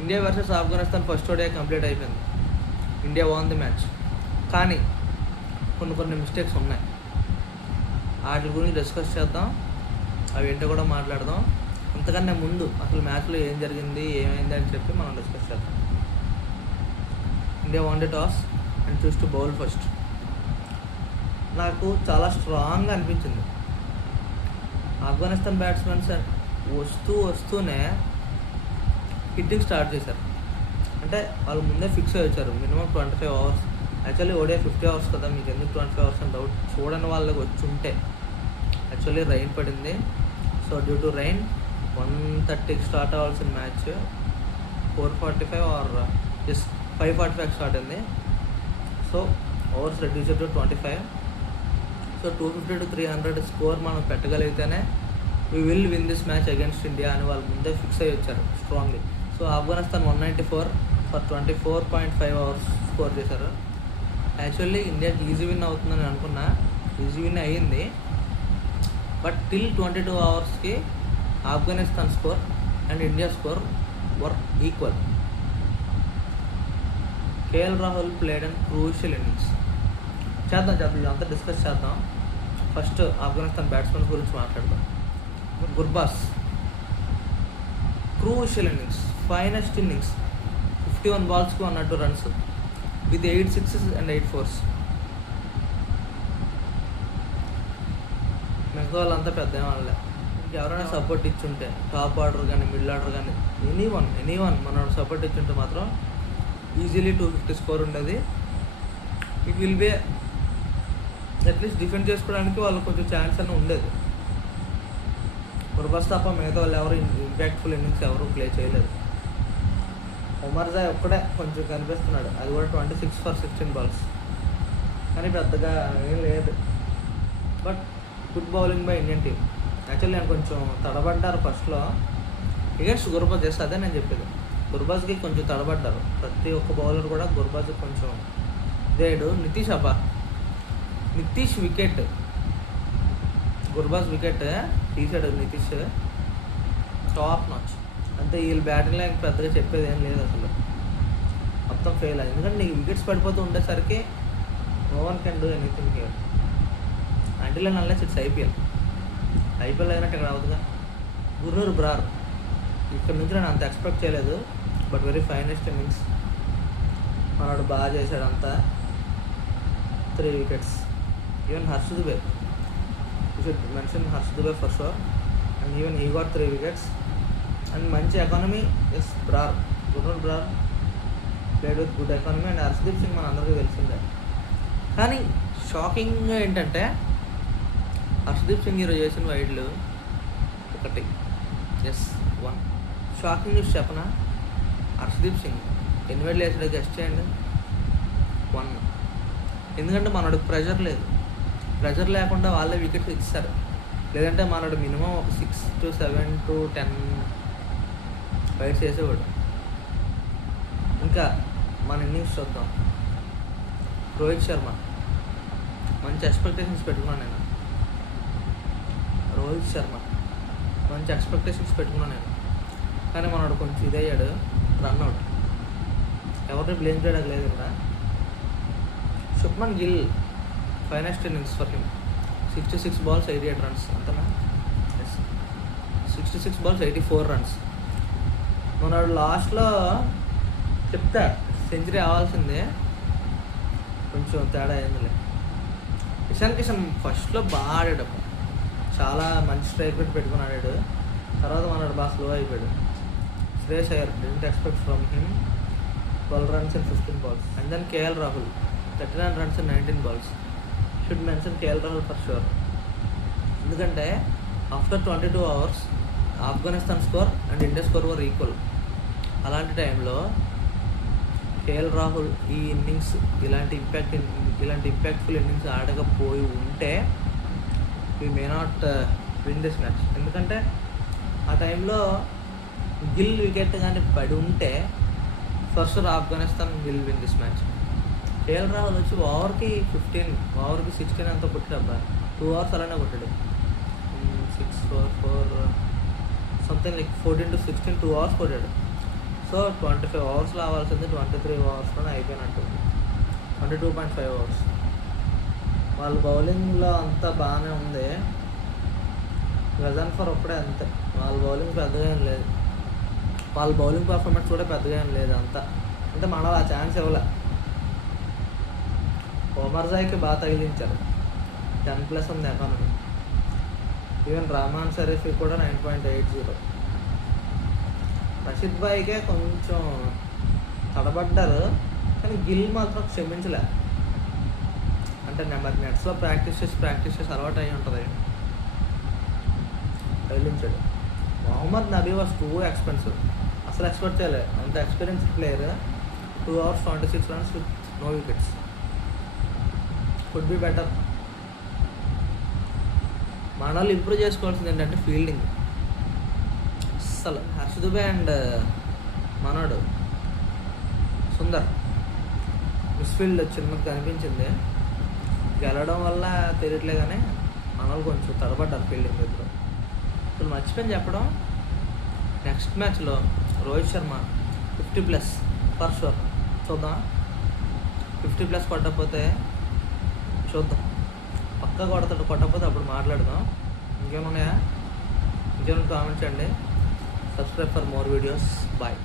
India versus Afghanistan first ODI complete అయిపోయింది. India won the match. కానీ కొన్ని మిస్టేక్స్ ఉన్నాయి. వాటి గురించి డిస్కస్ చేద్దాం, అవి ఏంటో కూడా మాట్లాడదాం. అంతకన్నా ముందు అసలు మ్యాచ్లో ఏం జరిగింది, ఏమైంది అని చెప్పి మనం డిస్కస్ చేద్దాం. India won the toss and choose to bowl first. నాకు చాలా స్ట్రాంగ్గా అనిపించింది. ఆఫ్ఘనిస్తాన్ బ్యాట్స్మెన్స్ వస్తూనే హిట్టింగ్ స్టార్ట్ చేశారు. అంటే వాళ్ళు ముందే ఫిక్స్ అయ్యి వచ్చారు మినిమం 25 అవర్స్. యాక్చువల్లీ ఓడే 50 అవర్స్ కదా, మీకు ఎందుకు 25 అవర్స్ అని డౌట్. చూడని వాళ్ళకి వచ్చి ఉంటే యాక్చువల్లీ రైన్ పడింది. సో డ్యూ టు రైన్ 1:30కి స్టార్ట్ అవ్వాల్సిన మ్యాచ్ 4:45 ఆర్ జస్ట్ 5:45 స్టార్ట్ అయింది. So overs reduce to 25. So 250 to 300 score మనం పెట్టగలిగితేనే we will win this match against India అని వాళ్ళు ముందే ఫిక్స్ అయ్యి వచ్చారు strongly. So Afghanistan 194 for 24.5 overs score చేశారు. యాక్చువల్లీ ఇండియాకి ఈజీ విన్ అవుతుందని అనుకున్నా, ఈజీ విన్ అయ్యింది. బట్ టిల్ 22 అవర్స్కి Afghanistan score and India score were equal. KL Rahul played and crucial innings. చేద్దాం ఇదంతా డిస్కస్ చేద్దాం. ఫస్ట్ ఆఫ్ఘనిస్తాన్ బ్యాట్స్మెన్ గురించి మాట్లాడదాం. Gurbaz crucial innings, finest innings. 51 balls-కు 102 runs with 8 sixes and 8 fours. మిగతా వాళ్ళంతా పెద్ద వాళ్ళే. ఎవరైనా సపోర్ట్ ఇచ్చుంటే టాప్ ఆర్డర్ కానీ మిడిల్ ఆర్డర్ కానీ ఎనీ వన్ మనం సపోర్ట్ ఇచ్చుంటే మాత్రం ఈజీలీ 250 స్కోర్ ఉండేది. It will be at least defend చేసుకోవడానికి వాళ్ళకి కొంచెం ఛాన్స్ అని ఉండేది. గుర్బాస్ తప్ప మిగతా వాళ్ళు ఎవరు ఇంపాక్ట్ఫుల్ ఇన్నింగ్స్ ఎవరు ప్లే చేయలేదు. ఉమర్జాయ్ ఒక్కడే కొంచెం కనిపిస్తున్నాడు, అది కూడా 26 for 16 balls, కానీ పెద్దగా ఏం లేదు. But good bowling by Indian team. Actually నేను కొంచెం తడబడ్డారు ఫస్ట్లో ఎగెన్స్ట్ గుర్బాజ్. చేస్తే అదే నేను చెప్పేది, గుర్బాజ్కి కొంచెం తడబడ్డారు ప్రతి ఒక్క బౌలర్ కూడా. గుర్బాజ్ కొంచెం they do. Nitish wicket, Gurbaz wicket తీసాడు నితీష్, టాప్ నాచ్. అంతే, వీళ్ళు బ్యాటింగ్ లైన్ పెద్దగా చెప్పేది ఏం లేదు అసలు, మొత్తం ఫెయిల్ అయ్యింది. ఎందుకంటే నీకు వికెట్స్ పడిపోతూ ఉండేసరికి no one can do anything here until and unless it's IPL అయినట్టు ఇక్కడ అవుతుందా. గుర్నూర్ బ్రార్ ఇక్కడ నుంచి నేను అంత ఎక్స్పెక్ట్ చేయలేదు, బట్ వెరీ ఫైనెస్ట్ ఇన్నింగ్స్. మనవాడు బాగా చేశాడు అంతా. 3 wickets. Even Harsh Dubey, you should mention Harsh Dubey for sure, and even he got 3 wickets. And మంచి economy. Yes, Brar, Gurnoor Brar played with good economy. And Harshdeep Singh మన అందరికీ తెలిసిందే. కానీ షాకింగ్ ఏంటంటే హర్షదీప్ సింగ్ ఈరోజు చేసిన వైడ్లు 1. ఎస్, 1. షాకింగ్ న్యూస్ చెప్పనా, హర్షదీప్ సింగ్ ఎన్ని వైడ్లు వేసాడో గెస్ట్ చేయండి. 1. ఎందుకంటే మనోడు ప్రెషర్ లేదు. ప్రెషర్ లేకుండా వాళ్ళే వికెట్స్ ఇస్తారు. లేదంటే మనోడు మినిమం ఒక 6 to 7 to 10 వైడ్స్ వేసేవాడు. ఇంకా మన ఇన్నింగ్స్ చూద్దాం. రోహిత్ శర్మ మంచి ఎక్స్పెక్టేషన్స్ పెట్టుకున్నాను నేను. కానీ మనోడు కొంచెం ఇదయ్యాడు, రన్అవుట్. ఎవరిని బ్లేమ్ చేయడానికి లేదు ఇక్కడ. Shubman Gill finest innings for him. 66 balls 88 runs అంతనా? 66 balls 84 runs. మనోడు లాస్ట్లో చెప్తా సెంచరీ అవ్వాల్సిందే, కొంచెం తేడా అయిందిలే. ఇషాన్ కిషన్ ఫస్ట్లో బాగా ఆడాడు, చాలా మంచి స్ట్రైక్ రేట్ పెట్టుకుని ఆడాడు. తర్వాత మనోడు బాగా స్లో అయిపోయాడు. Shreyas Iyer didn't expect from him 12 runs in 15 balls. And then KL Rahul 39 runs in 19 balls. Should mention KL Rahul for sure. ఎందుకంటే after 22 hours Afghanistan score and India score were equal. అలాంటి టైంలో కేఎల్ రాహుల్ ఈ ఇన్నింగ్స్ ఇలాంటి ఇంపాక్ట్ఫుల్ ఇన్నింగ్స్ ఆడకపోయి ఉంటే we may not win this match. ఎందుకంటే ఆ టైంలో Gill wicket కానీ పడి ఉంటే first Afghanistan will win this match. KL Rahul వచ్చి ఓవర్కి 15, ఓవర్కి 16 అంతా కొట్టాడు. 2 hours అలానే కొట్టాడు. 6, 4 సంథింగ్ లైక్ 14 to 16 2 hours కొట్టాడు. సో 25 అవర్స్ రావాల్సింది 23 అవర్స్లోనే అయిపోయినట్టు, 22.5 అవర్స్. వాళ్ళ బౌలింగ్లో అంతా బాగానే ఉంది, గజన్ఫర్ ఒక్కడే అంతే. వాళ్ళ బౌలింగ్ పెద్దగా ఏం లేదు, వాళ్ళ బౌలింగ్ పర్ఫార్మెన్స్ కూడా పెద్దగా ఏం లేదు అంతా. అంటే మనలో ఆ ఛాన్స్ ఇవ్వలే. ఓమర్జాయ్కి బాగా తగిలించారు, 10+ ఉంది ఎకానమీ. ఈవెన్ రహమాన్ షరీఫ్కి కూడా 9.80. రషీద్ భాయ్కే కొంచెం తడబడ్డారు, కానీ గిల్ మాత్రం క్షమించలే. అంటే నెంబర్ నెట్స్లో ప్రాక్టీస్ చేసి అలవాటు అయ్యి ఉంటుంది, తగిలించాడు. Mohammad Nabi was too expensive, అసలు ఎక్స్పెక్ట్ చేయలేదు. అంత experienced player, 2 hours 26 runs with no wickets. Could be better. మన వాళ్ళు ఇంప్రూవ్ చేసుకోవాల్సింది ఏంటంటే ఫీల్డింగ్. అస్సలు హర్ష్ దుబే అండ్ మనోడు సుందర్ మిస్ఫీల్డ్ చిన్నది కనిపించింది, గెలవడం వల్ల తెలియట్లే. కానీ మన వాళ్ళు కొంచెం తడబడ్డారు ఫీల్డింగ్ దగ్గర. ఇప్పుడు మర్చిపోయింది చెప్పడం, నెక్స్ట్ మ్యాచ్లో రోహిత్ శర్మ 50+ ఫర్ షూర్. చూద్దాం, 50+ కొట్టకపోతే చూద్దాం, పక్కా కొడతాడు. కొట్టకపోతే అప్పుడు మాట్లాడదాం. ఇంకేమున్నాయా? ఇంకేమైనా కామెంట్ చేయండి. Subscribe for more videos. Bye.